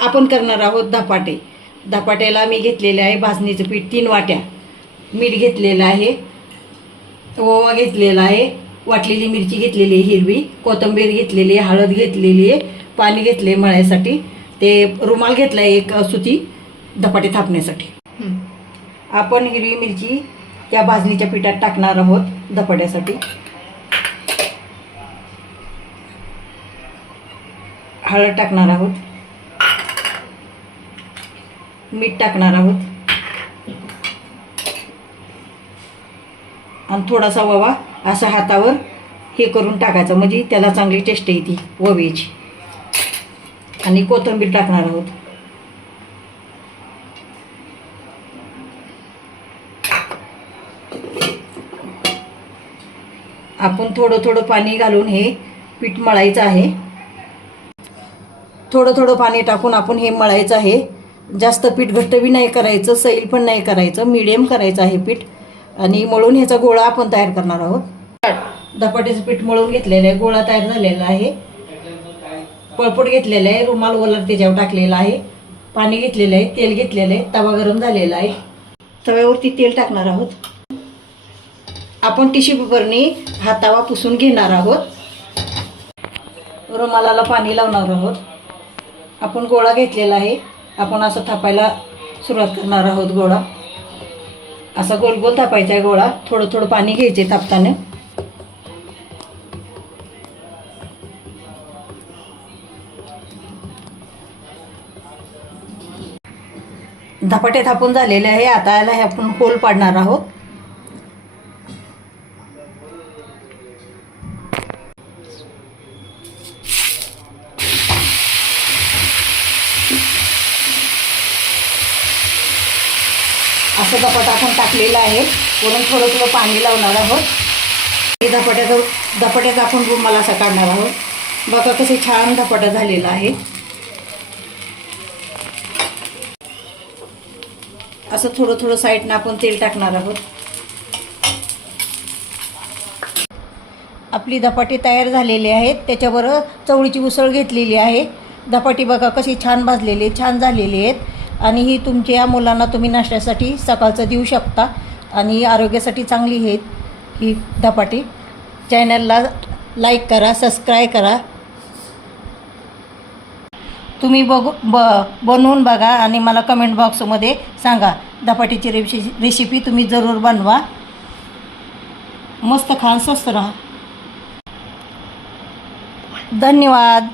आपण करणार आहोत धपाटे. धपाट्याला मी घेतलेले आहे भाजणीचं पीठ 3 वाट्या, मीठ घेतलेलं आहे, ओवा घेतलेला आहे, वाटलेली मिरची घेतलेली आहे हिरवी, कोथिंबीर घेतलेली आहे, हळद घेतलेली आहे, पाणी घेतले मळायसाठी, ते रुमाल घेतला आहे एक सुती धपाटे थापण्यासाठी. आपण हिरवी मिरची त्या भाजणीच्या पिठात टाकणार आहोत धपाट्यासाठी. हळद टाकणार आहोत, मीठ टाकणार आहोत आणि थोडासा ओवा असा हातावर हे करून टाकायचं, म्हणजे त्याला चांगली टेस्ट येते ओव्याची. आणि कोथिंबीर टाकणार आहोत. आपण थोडं थोडं पाणी घालून हे पीठ मळायचं आहे. थोडं थोडं पाणी टाकून आपण हे मळायचं आहे. जास्त पीठ घट्ट बी नाही करायचं, सैल पण नाही करायचं, मीडियम करायचं आहे पीठ. आणि मळून ह्याचा गोळा आपण तयार करणार आहोत. धपाट्याचं पीठ मळून घेतलेलं आहे, गोळा तयार झालेला आहे. पळपूट घेतलेलं आहे, रुमाल ओलार त्याच्यावर टाकलेला आहे, पाणी घेतलेलं आहे, तेल घेतलेलं आहे, तवा गरम झालेला आहे. तव्यावरती तेल टाकणार आहोत. आपण टिश्यू पेपरने हा तवा पुसून घेणार आहोत. रुमालाला पाणी लावणार आहोत. आपण गोळा घेतलेला आहे, आपण असं थापायला सुरुवात करणार आहोत. गोळा असा गोल गोल थापायचा आहे. गोळा थोडं थोडं पाणी घ्यायचे थापताना. धपाटे थापून झालेले आहे. आता याला आपण होल पाडणार आहोत. असं धपाटा आपण टाकलेला आहे. वरून थोडं थोडं पाणी लावणार आहोत. हे धपाट्याचा आपण रुमाल असा काढणार आहोत. बघा कसं छान धपाटा झालेला आहे. असं थोडं थोडं साईडनं आपण तेल टाकणार आहोत. आपली धपाटे तयार झालेले आहेत. त्याच्यावर चवळीची उसळ घेतलेली आहे. धपाटी बघा कशी छान भाजलेली, छान झालेली आहेत. आणि ही तुमच्या मुलांना तुम्ही नाश्त्यासाठी सकाळचं देऊ शकता आणि आरोग्यासाठी चांगली आहेत ही धपाटी. चॅनलला लाईक करा, सबस्क्राईब करा. तुम्ही बनवून बघा आणि मला कमेंट बॉक्समध्ये सांगा. धपाटीची रेसिपी तुम्ही जरूर बनवा. मस्त खा, स्वस्त राहा. धन्यवाद.